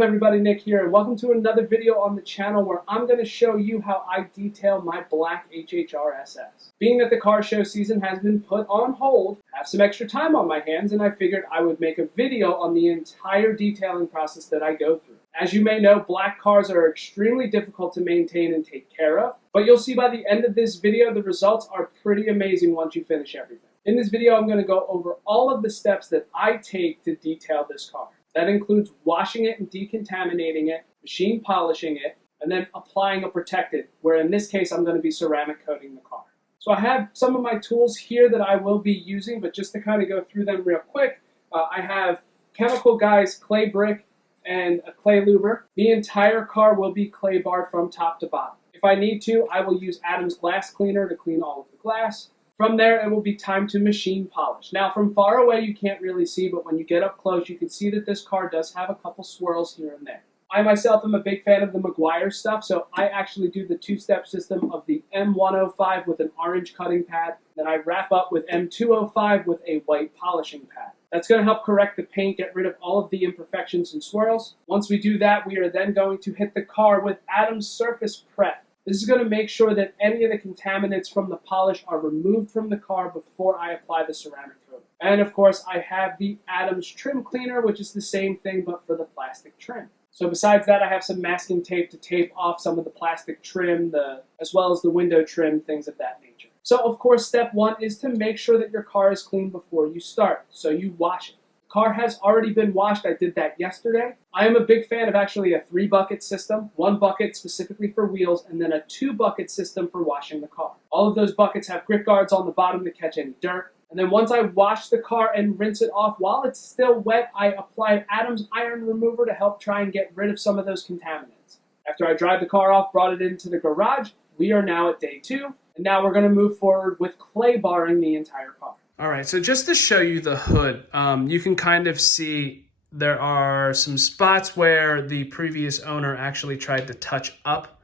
up everybody, Nick here, and welcome to another video on the channel where I'm going to show you how I detail my black HHR SS. Being that the car show season has been put on hold, I have some extra time on my hands and I figured I would make a video on the entire detailing process that I go through. As you may know, black cars are extremely difficult to maintain and take care of, but you'll see by the end of this video the results are pretty amazing once you finish everything. In this video I'm going to go over all of the steps that I take to detail this car. That includes washing it and decontaminating it, machine polishing it, and then applying a protectant, where in this case I'm going to be ceramic coating the car. So I have some of my tools here that I will be using, but just to kind of go through them real quick, I have Chemical Guys clay brick and a clay luber. The entire car will be clay barred from top to bottom. If I need to, I will use Adam's glass cleaner to clean all of the glass. From there, it will be time to machine polish. Now, from far away, you can't really see, but when you get up close, you can see that this car does have a couple swirls here and there. I myself am a big fan of the Meguiar stuff, so I actually do the two-step system of the M105 with an orange cutting pad. Then I wrap up with M205 with a white polishing pad. That's going to help correct the paint, get rid of all of the imperfections and swirls. Once we do that, we are then going to hit the car with Adam's Surface Prep. This is going to make sure that any of the contaminants from the polish are removed from the car before I apply the ceramic coating. And of course, I have the Adam's Trim Cleaner, which is the same thing but for the plastic trim. So besides that, I have some masking tape to tape off some of the plastic trim, as well as the window trim, things of that nature. So of course, step one is to make sure that your car is clean before you start. So you wash it. Car has already been washed. I did that yesterday. I am a big fan of actually a 3-bucket system, 1 bucket specifically for wheels, and then a 2-bucket system for washing the car. All of those buckets have grit guards on the bottom to catch any dirt. And then once I wash the car and rinse it off, while it's still wet, I apply Adam's Iron Remover to help try and get rid of some of those contaminants. After I dried the car off, brought it into the garage, we are now at day 2, and now we're going to move forward with clay barring the entire car. All right, so just to show you the hood, you can kind of see there are some spots where the previous owner actually tried to touch up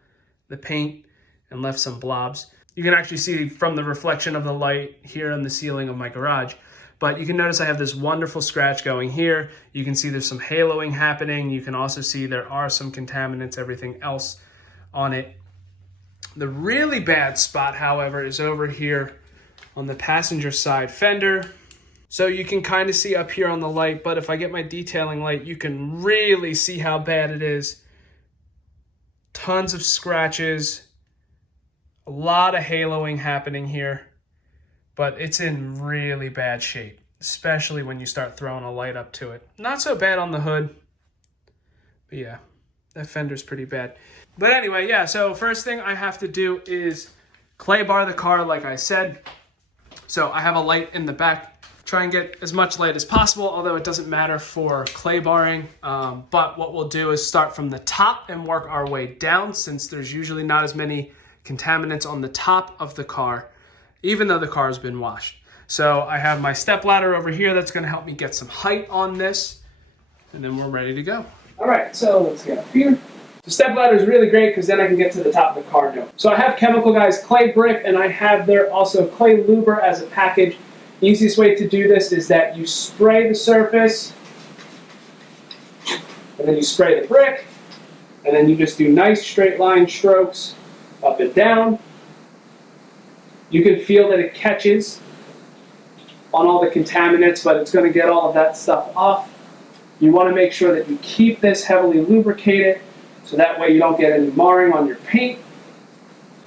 the paint and left some blobs. You can actually see from the reflection of the light here on the ceiling of my garage, but you can notice I have this wonderful scratch going here. You can see there's some haloing happening. You can also see there are some contaminants, everything else on it. The really bad spot, however, is over here on the passenger side fender. So you can kind of see up here on the light, but if I get my detailing light, you can really see how bad it is. Tons of scratches, a lot of haloing happening here, but it's in really bad shape, especially when you start throwing a light up to it. Not so bad on the hood, but yeah, that fender's pretty bad. But anyway, yeah, so first thing I have to do is clay bar the car like I said. So I have a light in the back. Try and get as much light as possible, although it doesn't matter for clay barring. But what we'll do is start from the top and work our way down, since there's usually not as many contaminants on the top of the car, even though the car has been washed. So I have my step ladder over here that's going to help me get some height on this, and then we're ready to go. All right, so let's get up here. The step ladder is really great because then I can get to the top of the car now. So I have Chemical Guys clay brick, and I have there also clay luber as a package. The easiest way to do this is that you spray the surface, and then you spray the brick, and then you just do nice straight line strokes up and down. You can feel that it catches on all the contaminants, but it's going to get all of that stuff off. You want to make sure that you keep this heavily lubricated, so that way you don't get any marring on your paint.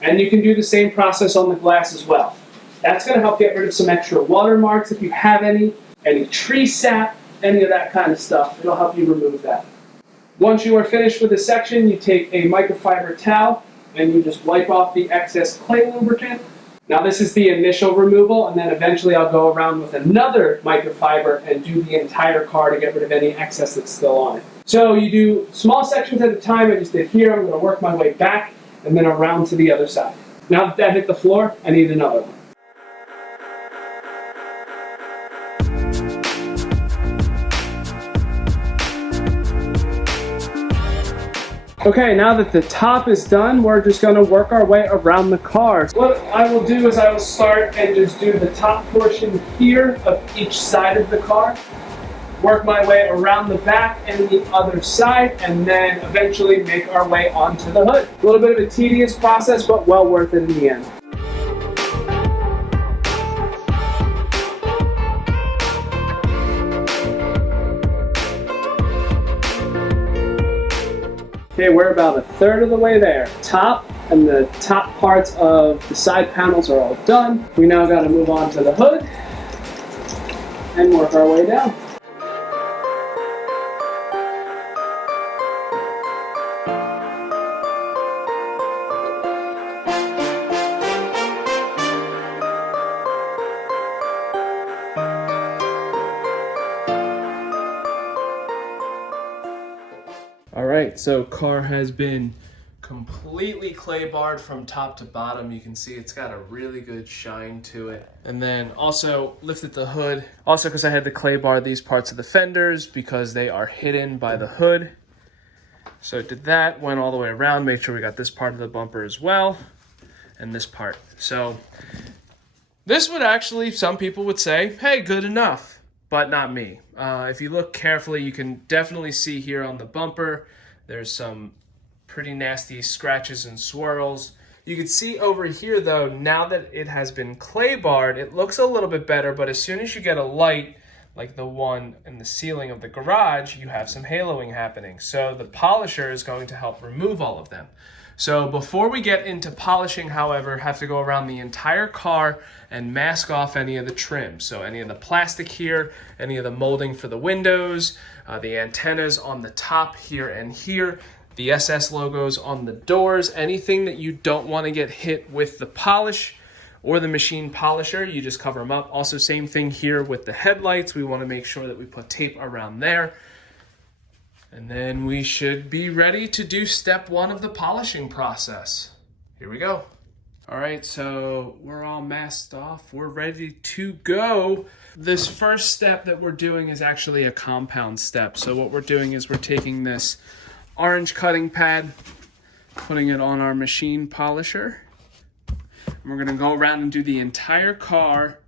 And you can do the same process on the glass as well. That's going to help get rid of some extra watermarks if you have any tree sap, any of that kind of stuff. It'll help you remove that. Once you are finished with a section, you take a microfiber towel and you just wipe off the excess clay lubricant. Now this is the initial removal, and then eventually I'll go around with another microfiber and do the entire car to get rid of any excess that's still on it. So you do small sections at a time. I just did here. I'm going to work my way back and then around to the other side. Now that that hit the floor, I need another one. Okay, now that the top is done, we're just going to work our way around the car. What I will do is I will start and just do the top portion here of each side of the car. work my way around the back and the other side, and then eventually make our way onto the hood. A little bit of a tedious process, but well worth it in the end. Okay, we're about a third of the way there. Top and the top parts of the side panels are all done. We now got to move on to the hood and work our way down. All right, so car has been completely clay barred from top to bottom. You can see it's got a really good shine to it. And then also lifted the hood. Also because I had to clay bar these parts of the fenders because they are hidden by the hood. So did that, went all the way around, made sure we got this part of the bumper as well, and this part. So this would actually, some people would say, hey, good enough. But not me. If you look carefully, you can definitely see here on the bumper, there's some pretty nasty scratches and swirls. You can see over here though, now that it has been clay barred, it looks a little bit better, but as soon as you get a light, like the one in the ceiling of the garage, you have some haloing happening. So the polisher is going to help remove all of them. So before we get into polishing, however, have to go around the entire car and mask off any of the trim. So any of the plastic here, any of the molding for the windows, the antennas on the top here and here, the SS logos on the doors, anything that you don't want to get hit with the polish or the machine polisher, you just cover them up. Also, same thing here with the headlights. We want to make sure that we put tape around there. And then we should be ready to do step one of the polishing process. Here we go. All right, so we're all masked off. We're ready to go. This first step that we're doing is actually a compound step. So what we're doing is we're taking this orange cutting pad, putting it on our machine polisher. And we're gonna go around and do the entire car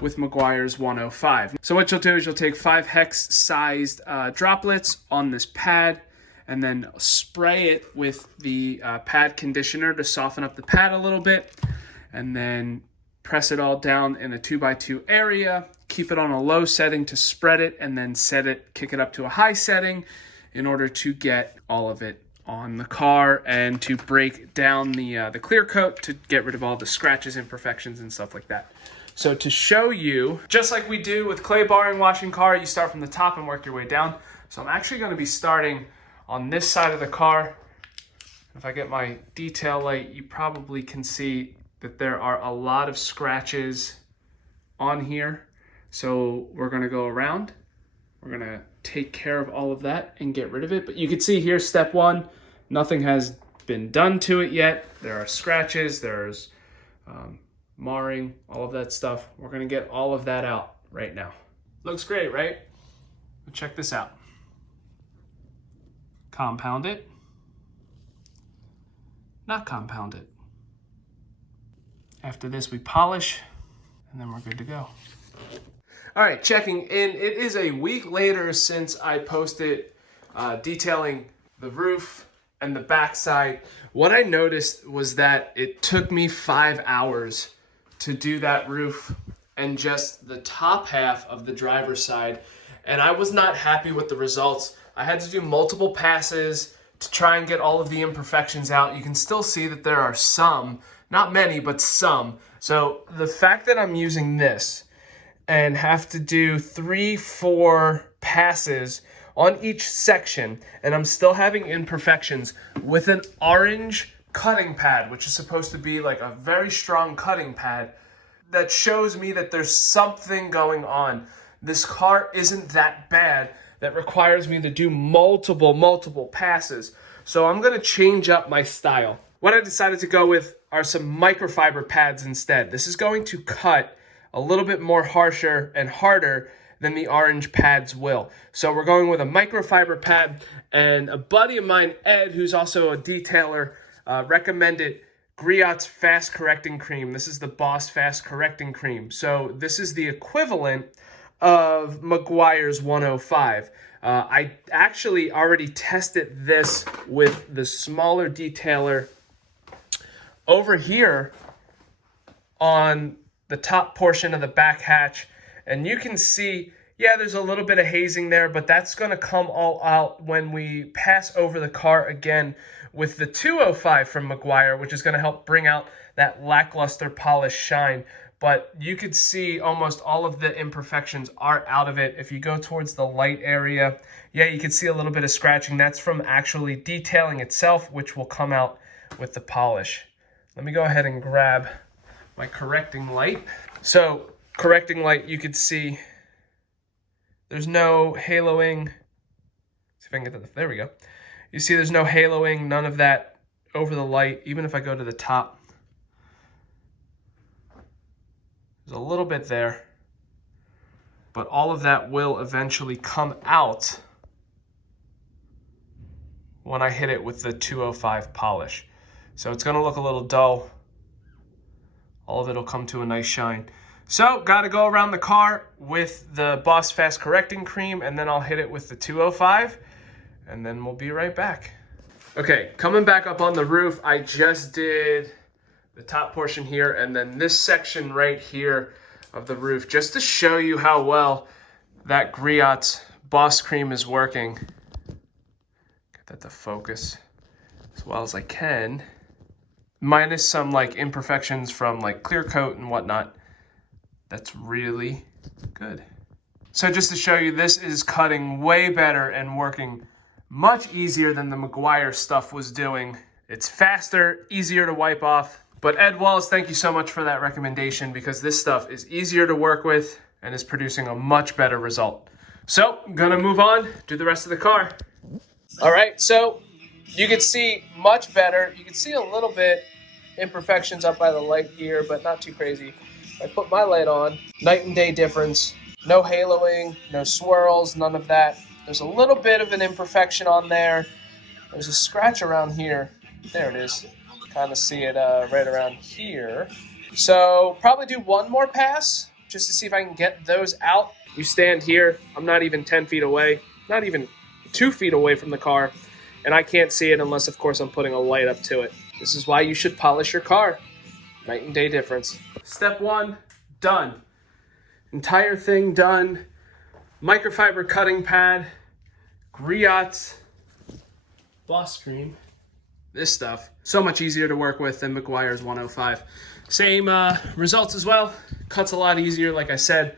with Meguiar's 105. So what you'll do is you'll take 5 hex-sized droplets on this pad and then spray it with the pad conditioner to soften up the pad a little bit, and then press it all down in a 2x2 area, keep it on a low setting to spread it, and then kick it up to a high setting in order to get all of it on the car and to break down the clear coat to get rid of all the scratches, imperfections, and stuff like that. So to show you, just like we do with clay barring washing car, you start from the top and work your way down. So I'm actually going to be starting on this side of the car. If I get my detail light, you probably can see that there are a lot of scratches on here. So we're going to go around. We're going to take care of all of that and get rid of it. But you can see here, step one, nothing has been done to it yet. There are scratches, there's marring, all of that stuff. We're gonna get all of that out right now. Looks great, right? But check this out. Compound it. Not compound it. After this, we polish, and then we're good to go. All right, checking in. It is a week later since I posted detailing the roof and the backside. What I noticed was that it took me 5 hours to do that roof and just the top half of the driver's side, and I was not happy with the results. I had to do multiple passes to try and get all of the imperfections out. You can still see that there are some, not many, but some. So the fact that I'm using this and have to do 3-4 passes on each section, and I'm still having imperfections with an orange cutting pad, which is supposed to be like a very strong cutting pad, that shows me that there's something going on. This car isn't that bad that requires me to do multiple passes. So I'm gonna change up my style. What I decided to go with are some microfiber pads instead. This is going to cut a little bit more harsher and harder than the orange pads will. So we're going with a microfiber pad, and a buddy of mine, Ed, who's also a detailer, recommended Griot's Fast Correcting Cream. This is the Boss Fast Correcting Cream. So this is the equivalent of Meguiar's 105. I actually already tested this with the smaller detailer over here on the top portion of the back hatch. And you can see, yeah, there's a little bit of hazing there, but that's going to come all out when we pass over the car again with the 205 from Meguiar, which is going to help bring out that lackluster polished shine. But you could see almost all of the imperfections are out of it. If you go towards the light area, yeah, you can see a little bit of scratching. That's from actually detailing itself, which will come out with the polish. Let me go ahead and grab my correcting light. So correcting light, you could see there's no haloing. See if I can get to there we go. You see there's no haloing, none of that over the light. Even if I go to the top, there's a little bit there, but all of that will eventually come out when I hit it with the 205 polish. So it's gonna look a little dull. All of it will come to a nice shine. So gotta go around the car with the Boss Fast Correcting Cream, and then I'll hit it with the 205, and then we'll be right back. Okay, coming back up on the roof, I just did the top portion here and then this section right here of the roof, just to show you how well that Griot's Boss Cream is working. Get that to focus as well as I can. Minus some like imperfections from like clear coat and whatnot. That's really good. So just to show you, this is cutting way better and working much easier than the Meguiar stuff was doing. It's faster, easier to wipe off. But Ed Wallace, thank you so much for that recommendation, because this stuff is easier to work with and is producing a much better result. So I'm gonna move on to the rest of the car. All right, so you can see much better. You can see a little bit imperfections up by the light here, but not too crazy. I put my light on, night and day difference. No haloing, no swirls, none of that. There's a little bit of an imperfection on there. There's a scratch around here. There it is. Kind of see it right around here. So probably do one more pass just to see if I can get those out. You stand here. I'm not even 10 feet away, not even 2 feet away from the car, and I can't see it unless, of course, I'm putting a light up to it. This is why you should polish your car. Night and day difference. Step one, done. Entire thing done. Microfiber cutting pad, Griot's Boss Cream. This stuff, so much easier to work with than Meguiar's 105. Same results as well. Cuts a lot easier, like I said,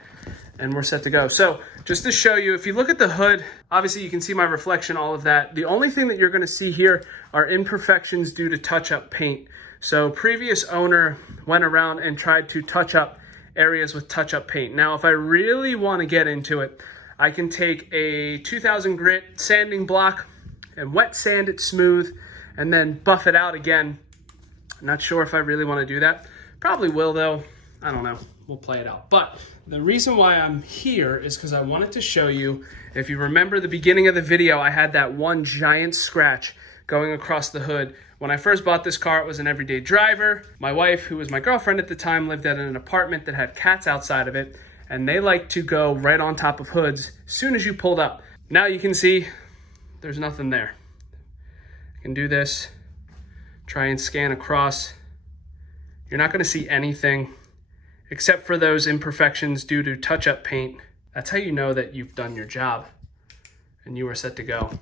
and we're set to go. So just to show you, if you look at the hood, obviously you can see my reflection, all of that. The only thing that you're gonna see here are imperfections due to touch-up paint. So previous owner went around and tried to touch up areas with touch-up paint. Now, if I really wanna get into it, I can take a 2000 grit sanding block and wet sand it smooth, and then buff it out again. I'm not sure if I really want to do that. Probably will though. I don't know. We'll play it out. But the reason why I'm here is because I wanted to show you, if you remember the beginning of the video, I had that one giant scratch going across the hood. When I first bought this car, it was an everyday driver. My wife, who was my girlfriend at the time, lived at an apartment that had cats outside of it, and they like to go right on top of hoods as soon as you pulled up. Now you can see there's nothing there. Can do this, try and scan across. You're not gonna see anything except for those imperfections due to touch-up paint. That's how you know that you've done your job and you are set to go.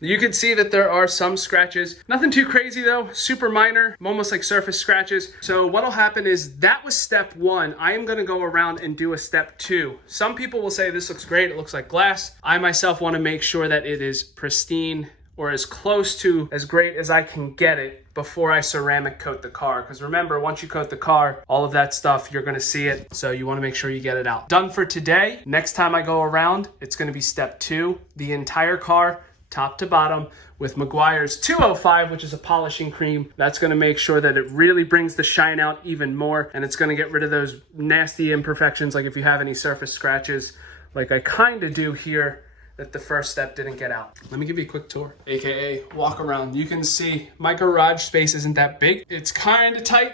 You can see that there are some scratches. Nothing too crazy though, super minor, almost like surface scratches. So what'll happen is, that was step one. I am gonna go around and do a step two. Some people will say this looks great, it looks like glass. I myself wanna make sure that it is pristine, or as close to as great as I can get it before I ceramic coat the car. Because remember, once you coat the car, all of that stuff, you're gonna see it. So you wanna make sure you get it out. Done for today. Next time I go around, it's gonna be step two, the entire car, top to bottom, with Meguiar's 205, which is a polishing cream. That's gonna make sure that it really brings the shine out even more, and it's gonna get rid of those nasty imperfections, like if you have any surface scratches, like I kinda do here, that the first step didn't get out. Let me give you a quick tour, AKA walk around. You can see my garage space isn't that big. It's kind of tight,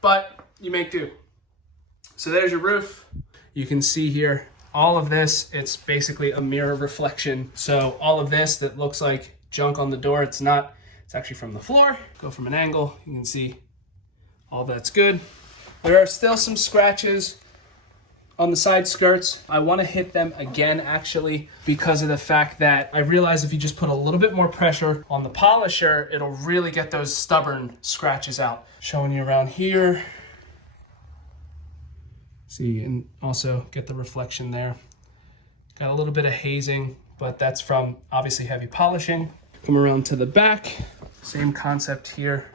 but you make do. So there's your roof. You can see here, all of this, it's basically a mirror reflection. So all of this that looks like junk on the door, it's not, it's actually from the floor. Go from an angle, you can see all that's good. There are still some scratches on the side skirts. I want to hit them again actually because of the fact that I realize if you just put a little bit more pressure on the polisher, it'll really get those stubborn scratches out. Showing you around here. See, and also get the reflection there. Got a little bit of hazing, but that's from obviously heavy polishing. Come around to the back, same concept here.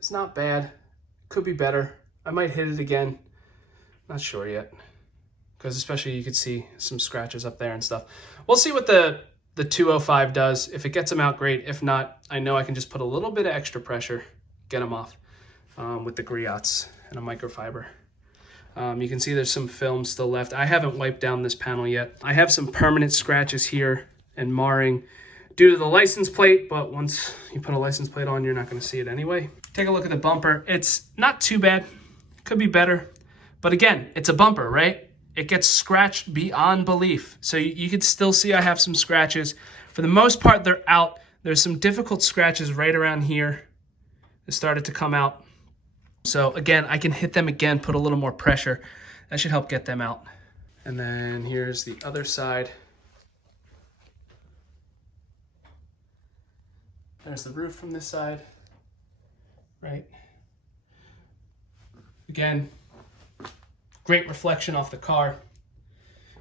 It's not bad. Could be better. I might hit it again. Not sure yet. Because especially you could see some scratches up there and stuff. We'll see what the 205 does. If it gets them out, great. If not, I know I can just put a little bit of extra pressure, get them off with the griots and a microfiber. You can see there's some film still left. I haven't wiped down this panel yet. I have some permanent scratches here and marring due to the license plate, but once you put a license plate on, you're not going to see it anyway. Take a look at the bumper. It's not too bad. Could be better. But again, it's a bumper, right? It gets scratched beyond belief. So you can still see I have some scratches. For the most part, they're out. There's some difficult scratches right around here that started to come out. So again, I can hit them again, put a little more pressure. That should help get them out. And then here's the other side. There's the roof from this side. Right. Again, great reflection off the car.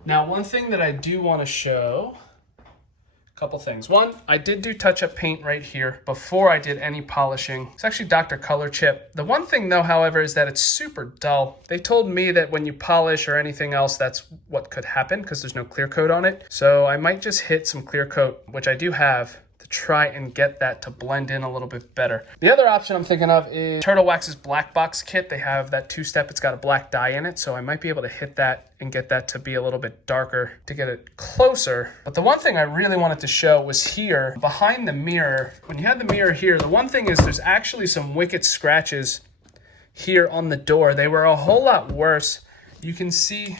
Now, one thing that I do want to show, a couple things. One, I did do touch-up paint right here before I did any polishing. It's actually Dr. Color Chip. The one thing though, however, is that it's super dull. They told me that when you polish or anything else, that's what could happen because there's no clear coat on it. So I might just hit some clear coat, which I do have, try and get that to blend in a little bit better. The other option I'm thinking of is Turtle Wax's Black Box kit. They have that two-step, it's got a black dye in it, so I might be able to hit that and get that to be a little bit darker to get it closer. But the one thing I really wanted to show was here, behind the mirror. When you have the mirror here, the one thing is there's actually some wicked scratches here on the door. They were a whole lot worse. You can see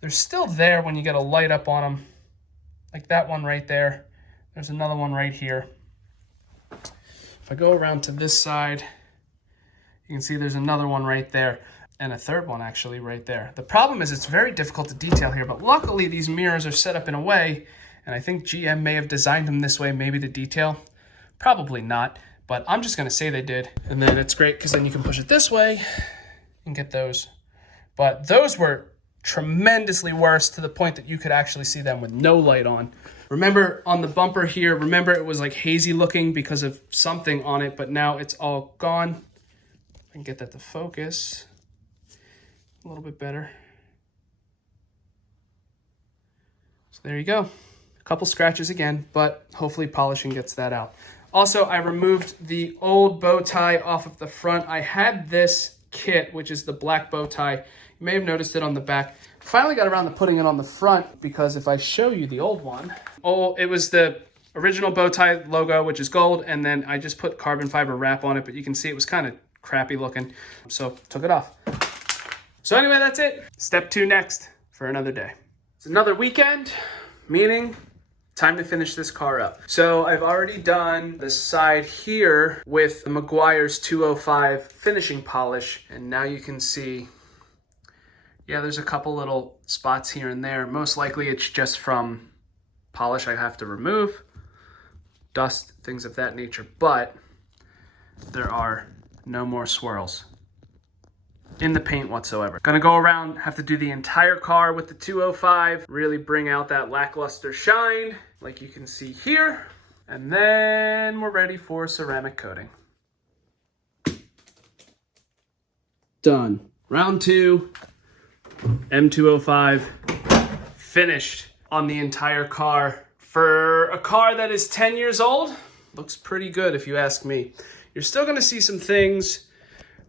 they're still there when you get a light up on them, like that one right there. There's another one right here. If I go around to this side, you can see there's another one right there and a third one actually right there. The problem is it's very difficult to detail here, but luckily these mirrors are set up in a way, and I think GM may have designed them this way, maybe to detail. Probably not, but I'm just gonna say they did. And then it's great because then you can push it this way and get those. But those were tremendously worse to the point that you could actually see them with no light on. Remember on the bumper here, remember it was like hazy looking because of something on it, but now it's all gone. I can get that to focus a little bit better. So there you go. A couple scratches again, but hopefully polishing gets that out. Also, I removed the old bow tie off of the front. I had this kit, which is the black bow tie. You may have noticed it on the back. Finally got around to putting it on the front because if I show you the old one, it was the original bow tie logo, which is gold, and then I just put carbon fiber wrap on it, but you can see it was kind of crappy looking, so took it off. So anyway, that's it. Step 2 next for another day. It's another weekend, meaning time to finish this car up. So I've already done the side here with the Meguiar's 205 finishing polish, and now you can see, yeah, there's a couple little spots here and there. Most likely it's just from polish I have to remove, dust, things of that nature, but there are no more swirls in the paint whatsoever. Gonna go around, have to do the entire car with the 205, really bring out that lackluster shine, like you can see here, and then we're ready for ceramic coating. Done. Round 2. M205 finished on the entire car. For a car that is 10 years old, looks pretty good if you ask me. You're still gonna see some things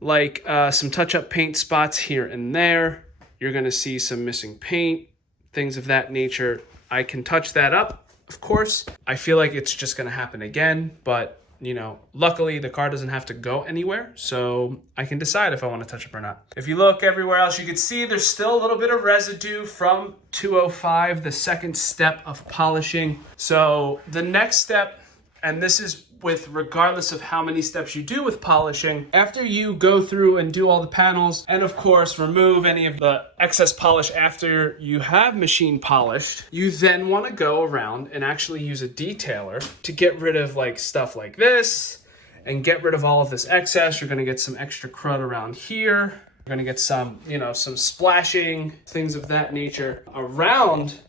like some touch-up paint spots here and there. You're gonna see some missing paint, things of that nature. I can touch that up, of course. I feel like it's just gonna happen again, but you know, luckily the car doesn't have to go anywhere, so I can decide if I want to touch up or not. If you look everywhere else, you can see there's still a little bit of residue from 205, the second step of polishing. So the next step, and this is with regardless of how many steps you do with polishing, after you go through and do all the panels and of course remove any of the excess polish after you have machine polished, you then want to go around and actually use a detailer to get rid of like stuff like this and get rid of all of this excess. You're going to get some extra crud around here. You're going to get some, you know, some splashing, things of that nature around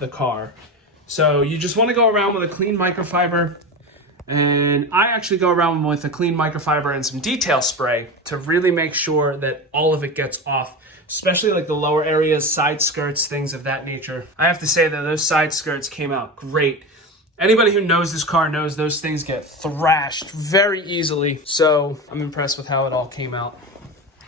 the car. So you just want to go around with a clean microfiber. And I actually go around with a clean microfiber and some detail spray to really make sure that all of it gets off, especially like the lower areas, side skirts, things of that nature. I have to say that those side skirts came out great. Anybody who knows this car knows those things get thrashed very easily. So I'm impressed with how it all came out.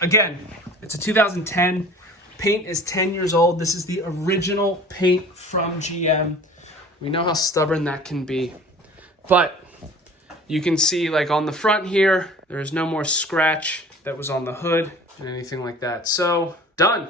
Again, it's a 2010. Paint is 10 years old. This is the original paint from GM. We know how stubborn that can be. But you can see like on the front here, there is no more scratch that was on the hood and anything like that. So done.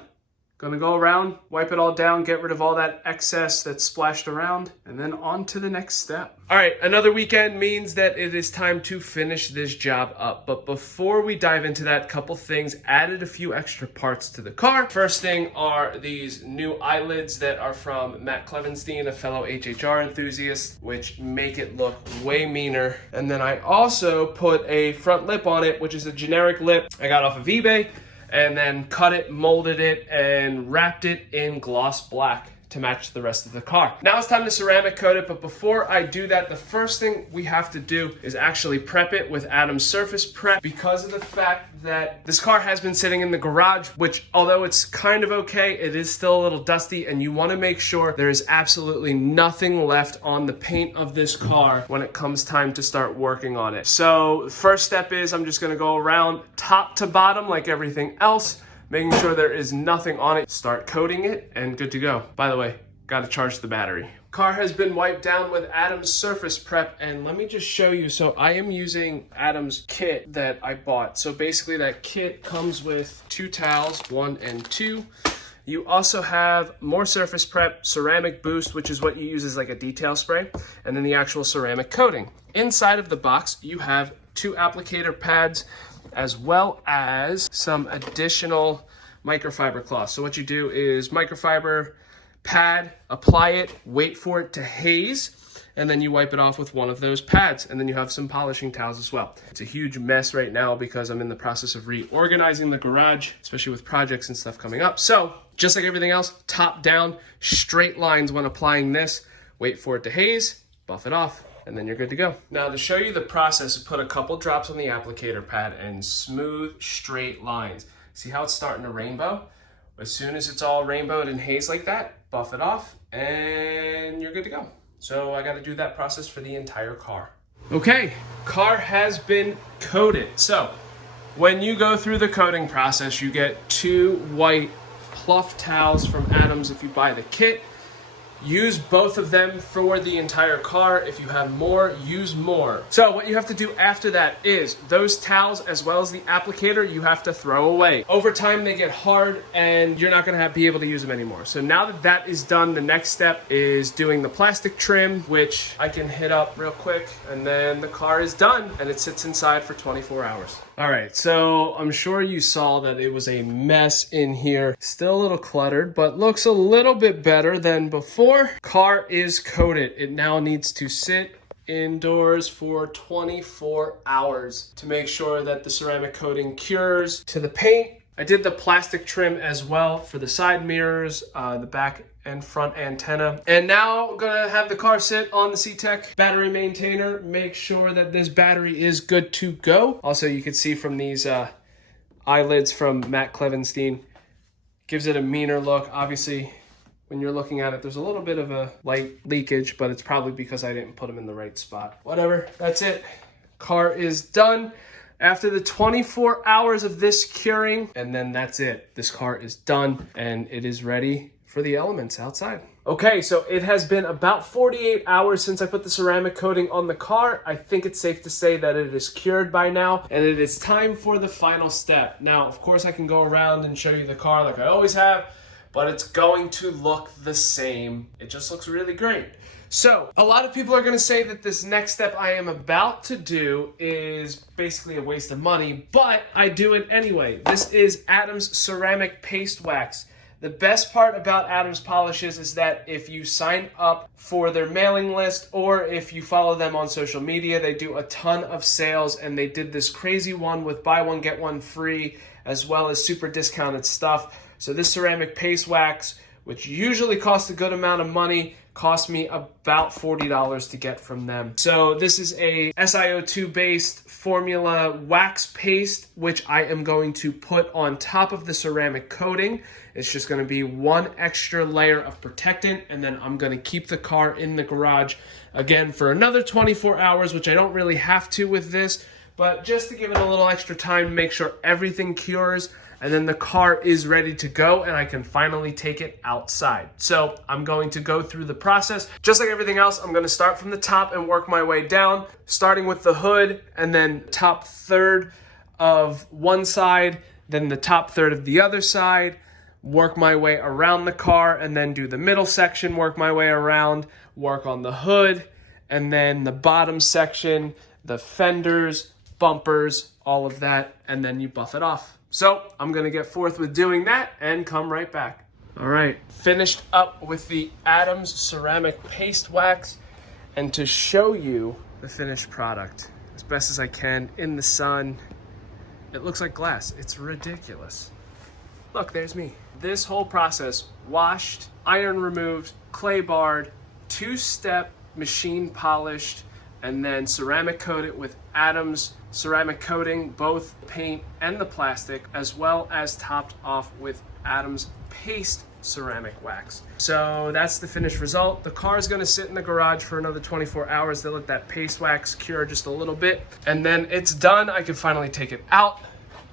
Gonna go around, wipe it all down, get rid of all that excess that's splashed around, and then on to the next step. All right, another weekend means that it is time to finish this job up. But before we dive into that, couple things, added a few extra parts to the car. First thing are these new eyelids that are from Matt Clevenstein, a fellow HHR enthusiast, which make it look way meaner. And then I also put a front lip on it, which is a generic lip I got off of eBay, and then cut it, molded it, and wrapped it in gloss black to match the rest of the car. Now it's time to ceramic coat it, but before I do that, the first thing we have to do is actually prep it with Adam's Surface Prep, because of the fact that this car has been sitting in the garage, which although it's kind of okay, it is still a little dusty, and you want to make sure there is absolutely nothing left on the paint of this car when it comes time to start working on it. So first step is I'm just going to go around top to bottom like everything else, making sure there is nothing on it, start coating it, and good to go. By the way, gotta charge the battery. Car has been wiped down with Adam's Surface Prep, and let me just show you. So I am using Adam's kit that I bought. So basically that kit comes with 2 towels, 1 and 2. You also have more Surface Prep, ceramic boost, which is what you use as like a detail spray, and then the actual ceramic coating. Inside of the box, you have 2 applicator pads, as well as some additional microfiber cloth. So what you do is microfiber pad, apply it, wait for it to haze, and then you wipe it off with one of those pads, and then you have some polishing towels as well. It's a huge mess right now because I'm in the process of reorganizing the garage, especially with projects and stuff coming up. So just like everything else, top down, straight lines when applying this, wait for it to haze, buff it off, and then you're good to go. Now to show you the process, put a couple drops on the applicator pad and smooth straight lines. See how it's starting to rainbow? As soon as it's all rainbowed and haze like that, buff it off and you're good to go. So I gotta do that process for the entire car. Okay, car has been coated. So when you go through the coating process, you get 2 white pluff towels from Adams if you buy the kit. Use both of them for the entire car. If you have more, use more. So what you have to do after that is those towels, as well as the applicator, you have to throw away. Over time, they get hard and you're not gonna be able to use them anymore. So now that that is done, the next step is doing the plastic trim, which I can hit up real quick, and then the car is done and it sits inside for 24 hours. All right, so I'm sure you saw that it was a mess in here. Still a little cluttered, but looks a little bit better than before. Car is coated. It now needs to sit indoors for 24 hours to make sure that the ceramic coating cures to the paint. I did the plastic trim as well for the side mirrors, the back and front antenna. And now I'm gonna have the car sit on the C-Tech battery maintainer, make sure that this battery is good to go. Also, you can see from these eyelids from Matt Clevenstein, gives it a meaner look. Obviously, when you're looking at it, there's a little bit of a light leakage, but it's probably because I didn't put them in the right spot. Whatever, that's it. Car is done. After the 24 hours of this curing, and then that's it. This car is done and it is ready for the elements outside. Okay, so it has been about 48 hours since I put the ceramic coating on the car. I think it's safe to say that it is cured by now, and it is time for the final step. Now, of course, I can go around and show you the car like I always have, but it's going to look the same. It just looks really great. So, a lot of people are going to say that this next step I am about to do is basically a waste of money, but I do it anyway. This is Adams Ceramic Paste Wax. The best part about Adams Polishes is that if you sign up for their mailing list or if you follow them on social media, they do a ton of sales, and they did this crazy one with buy one, get one free, as well as super discounted stuff. So this ceramic paste wax, which usually costs a good amount of money, cost me about $40 to get from them. So this is a SiO2 based formula wax paste, which I am going to put on top of the ceramic coating. It's just going to be one extra layer of protectant, and then I'm going to keep the car in the garage again for another 24 hours, which I don't really have to with this, but just to give it a little extra time to make sure everything cures, and then the car is ready to go and I can finally take it outside. So I'm going to go through the process. Just like everything else, I'm going to start from the top and work my way down, starting with the hood and then top third of one side, then the top third of the other side, work my way around the car, and then do the middle section, work my way around, work on the hood, and then the bottom section, the fenders, bumpers, all of that, and then you buff it off. So I'm gonna get forth with doing that and come right back. All right, finished up with the Adams Ceramic Paste Wax, and to show you the finished product as best as I can in the sun, it looks like glass. It's ridiculous. Look, there's me. This whole process, washed, iron removed, clay barred, two-step machine polished, and then ceramic coated with Adams ceramic coating, both paint and the plastic, as well as topped off with Adams paste ceramic wax. So that's the finished result. The car is going to sit in the garage for another 24 hours to let that paste wax cure just a little bit, and then it's done. I can finally take it out,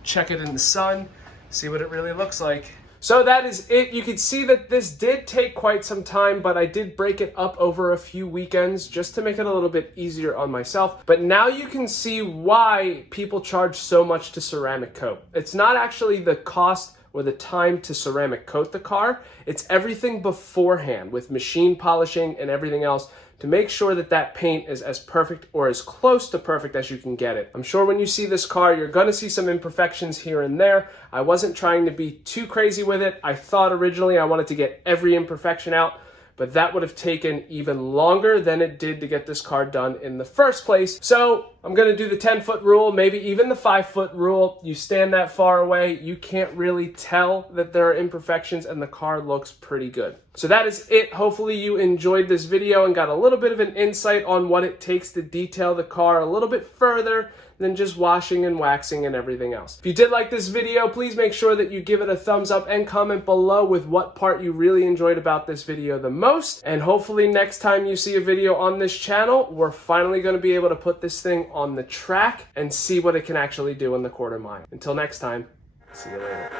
check it in the sun, see what it really looks like. So that is it. You can see that this did take quite some time, but I did break it up over a few weekends just to make it a little bit easier on myself. But now you can see why people charge so much to ceramic coat. It's not actually the cost or the time to ceramic coat the car. It's everything beforehand with machine polishing and everything else to make sure that that paint is as perfect or as close to perfect as you can get it. I'm sure when you see this car, you're gonna see some imperfections here and there. I wasn't trying to be too crazy with it. I thought originally I wanted to get every imperfection out, but that would have taken even longer than it did to get this car done in the first place. So I'm gonna do the 10-foot rule, maybe even the 5-foot rule. You stand that far away, you can't really tell that there are imperfections, and the car looks pretty good. So that is it. Hopefully you enjoyed this video and got a little bit of an insight on what it takes to detail the car a little bit further than just washing and waxing and everything else. If you did like this video, please make sure that you give it a thumbs up and comment below with what part you really enjoyed about this video the most. And hopefully next time you see a video on this channel, we're finally going to be able to put this thing on the track and see what it can actually do in the quarter mile. Until next time, see you later.